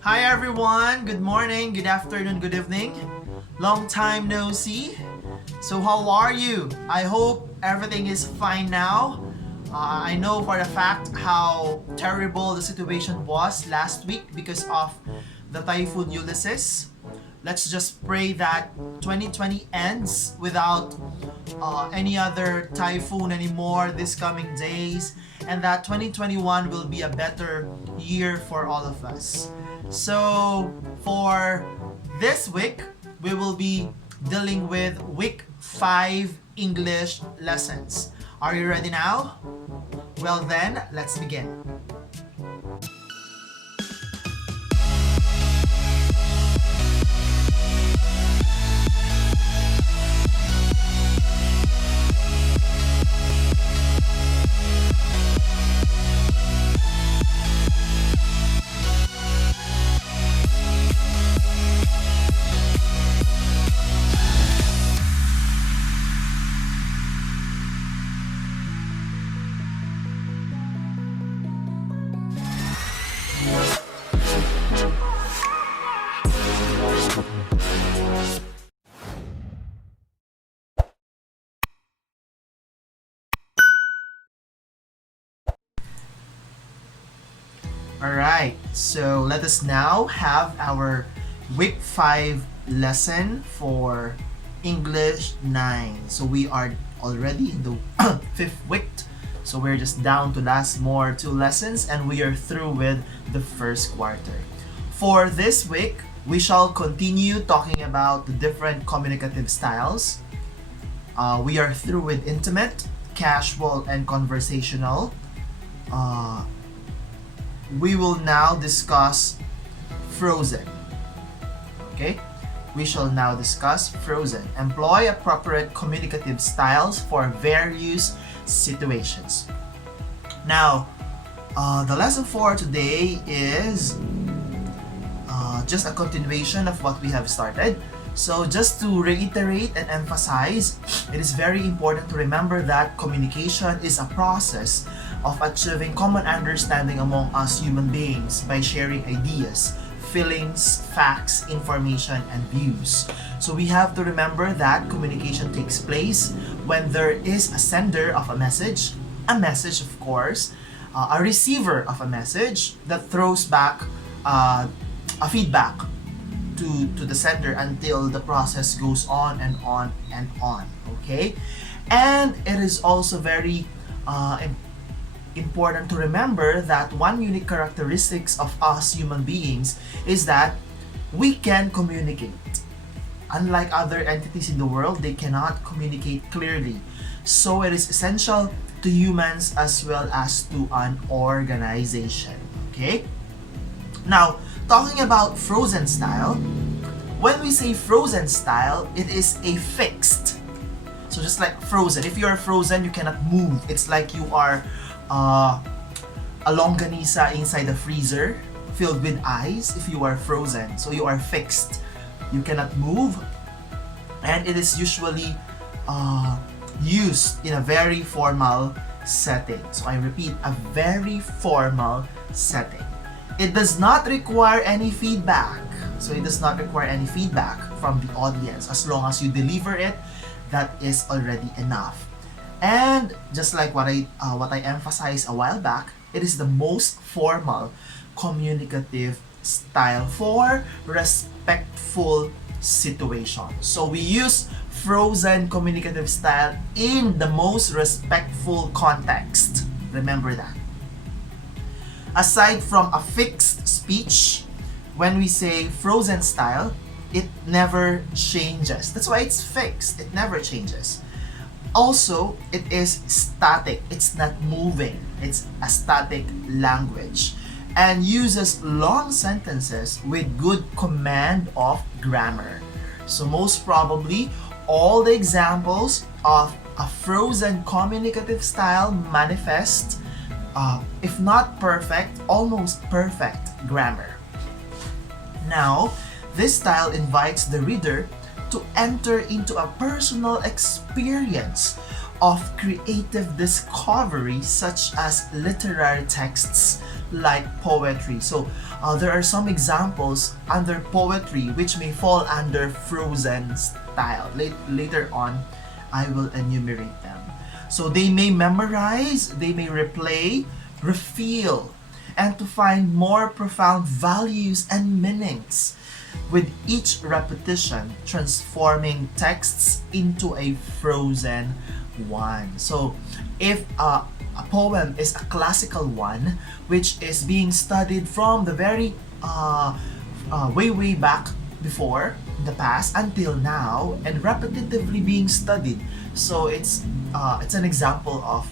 Hi everyone, good morning, good afternoon, good evening. Long time no see. So how are you? I hope everything is fine now. I know for a fact how terrible the situation was last week because of the typhoon Ulysses. Let's just pray that 2020 ends without any other typhoon anymore this coming days, and that 2021 will be a better year for all of us. So for this week, we will be dealing with week 5 English lessons. Are you ready now? Well then, let's begin. Alright, so let us now have our week 5 lesson for English 9. So we are already in the 5th week. So we're just down to last more 2 lessons and we are through with the first quarter. For this week, we shall continue talking about the different communicative styles. We are through with intimate, casual, and conversational. We will now discuss frozen. Okay? We shall now discuss frozen. Employ appropriate communicative styles for various situations. Now, the lesson for today is just a continuation of what we have started. So just to reiterate and emphasize, it is very important to remember that communication is a process of achieving common understanding among us human beings by sharing ideas, feelings, facts, information, and views. So we have to remember that communication takes place when there is a sender of a message of course, a receiver of a message that throws back a feedback to the sender until the process goes on and on and on. Okay? And it is also very important to remember that one unique characteristics of us human beings is that we can communicate. Unlike other entities in the world, they cannot communicate clearly. So it is essential to humans as well as to an organization. Okay? Now, talking about frozen style, when we say frozen style, it is a fixed. So just like frozen, if you are frozen, you cannot move. It's like you are a longganisa inside the freezer filled with ice if you are frozen. So you are fixed. You cannot move. And it is usually used in a very formal setting. So I repeat, a very formal setting. It does not require any feedback. So it does not require any feedback from the audience. As long as you deliver it, that is already enough. And just like what I emphasized a while back, it is the most formal communicative style for respectful situations. So we use frozen communicative style in the most respectful context. Remember that. Aside from a fixed speech, when we say frozen style, it never changes. That's why it's fixed. It never changes. Also, it is static. It's not moving. It's a static language and uses long sentences with good command of grammar. So most probably, all the examples of a frozen communicative style manifest, if not perfect, almost perfect grammar. Now, this style invites the reader to enter into a personal experience of creative discovery such as literary texts like poetry. So There are some examples under poetry which may fall under frozen style. Later on, I will enumerate them. So they may memorize, they may replay, refeel, and to find more profound values and meanings, with each repetition transforming texts into a frozen one. So if a poem is a classical one, which is being studied from the very way back before, in the past until now, and repetitively being studied, so it's an example of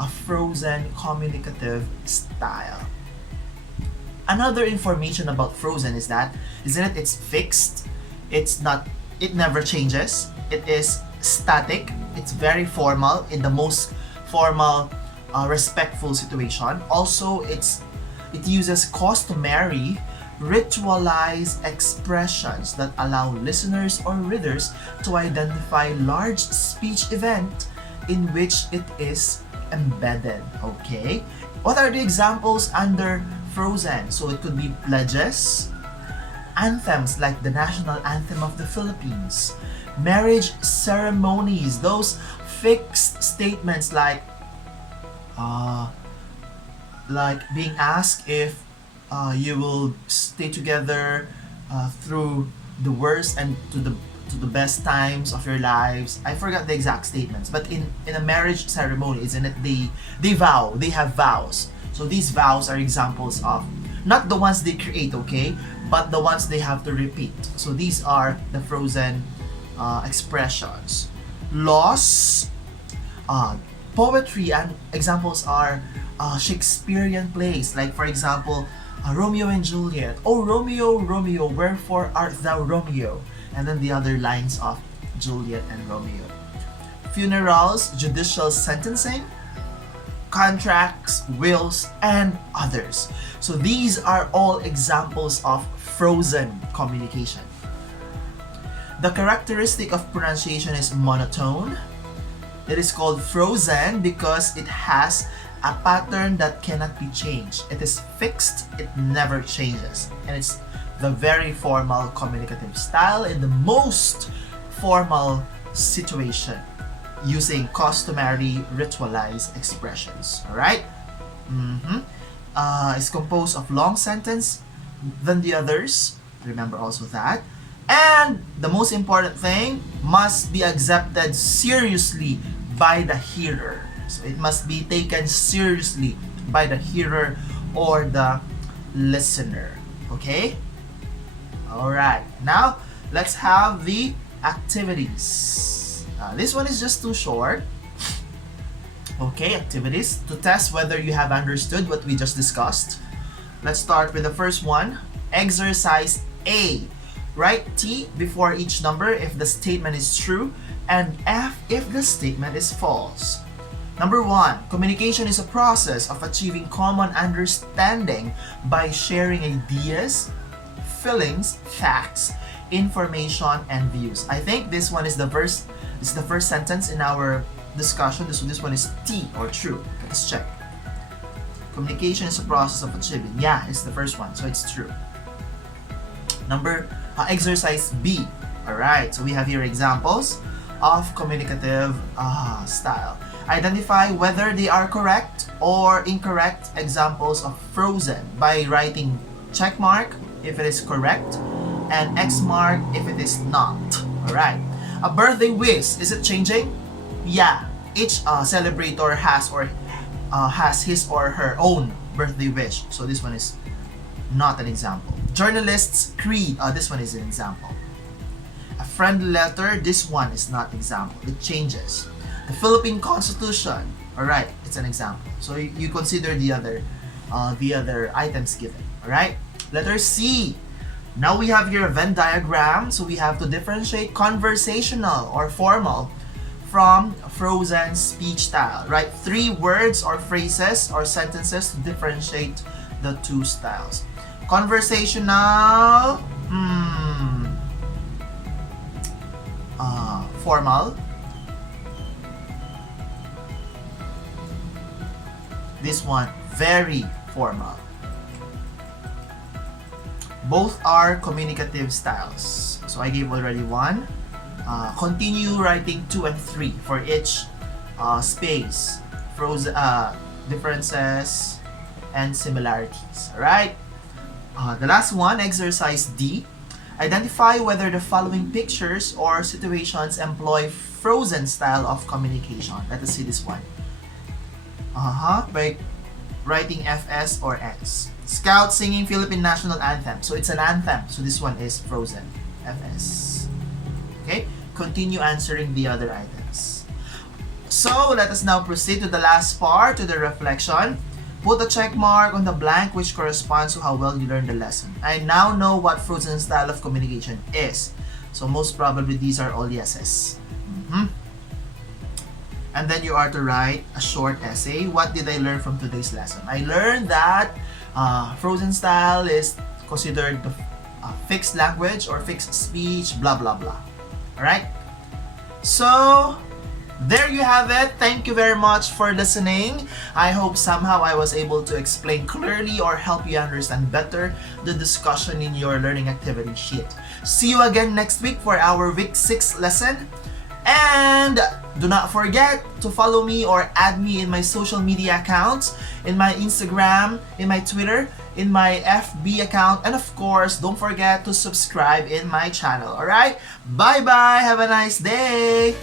a frozen communicative style. Another information about frozen is that, isn't it? It's fixed. It never changes. It is static. It's very formal in the most formal, respectful situation. Also, it uses customary, ritualized expressions that allow listeners or readers to identify large speech event in which it is embedded. Okay? What are the examples under frozen? So it could be pledges, anthems like the national anthem of the Philippines, marriage ceremonies, those fixed statements like being asked if you will stay together through the worst and to the best times of your lives. I forgot the exact statements, but in a marriage ceremony, isn't it? They vow, they have vows. So these vows are examples of not the ones they create, okay, but the ones they have to repeat. So these are the frozen expressions. Laws, poetry, and examples are Shakespearean plays, like for example, Romeo and Juliet. Oh Romeo, Romeo, wherefore art thou Romeo? And then the other lines of Juliet and Romeo. Funerals, judicial sentencing, contracts, wills, and others. So these are all examples of frozen communication. The characteristic of pronunciation is monotone. It is called frozen because it has a pattern that cannot be changed. It is fixed, it never changes. And it's the very formal communicative style in the most formal situation, using customary ritualized expressions. Alright? It's composed of long sentence than the others. Remember also that. And the most important thing, must be accepted seriously by the hearer. So it must be taken seriously by the hearer or the listener. Okay? Alright. Now, let's have the activities. This one is just too short. Okay, activities to test whether you have understood what we just discussed. Let's start with the first one. Exercise A. Write T before each number if the statement is true, and F if the statement is false. Number 1. Communication is a process of achieving common understanding by sharing ideas, feelings, facts, information, and views. I think this one is the first sentence in our discussion. This one is T or true. Let's check. Communication is a process of achieving. Yeah, it's the first one, so it's true. Exercise B. Alright, so we have here examples of communicative style. Identify whether they are correct or incorrect examples of frozen by writing check mark if it is correct and X mark if it is not. Alright. A birthday wish, is it changing? Yeah. Each celebrator has his or her own birthday wish. So this one is not an example. Journalist's creed, this one is an example. A friendly letter, this one is not example. It changes. The Philippine Constitution, alright, it's an example. So you consider the other items given, alright? Letter C. Now we have here a Venn diagram, so we have to differentiate conversational or formal from frozen speech style. Write 3 words or phrases or sentences to differentiate the two styles. Conversational, formal. This one, very formal. Both are communicative styles. So I gave already 1. Continue writing 2 and 3 for each space. Differences and similarities. Alright? The last one, exercise D. Identify whether the following pictures or situations employ frozen style of communication. Let us see this one. By writing FS or X. Scout singing Philippine National Anthem. So it's an anthem. So this one is frozen. FS. Okay? Continue answering the other items. So let us now proceed to the last part, to the reflection. Put a check mark on the blank which corresponds to how well you learned the lesson. I now know what frozen style of communication is. So most probably these are all yeses. And then you are to write a short essay. What did I learn from today's lesson? I learned that frozen style is considered the fixed language or fixed speech, blah blah blah. Alright? So, there you have it. Thank you very much for listening. I hope somehow I was able to explain clearly or help you understand better the discussion in your learning activity sheet. See you again next week for our week 6 lesson. And do not forget to follow me or add me in my social media accounts, in my Instagram, in my Twitter, in my FB account, and of course, don't forget to subscribe in my channel. Alright? Bye-bye! Have a nice day!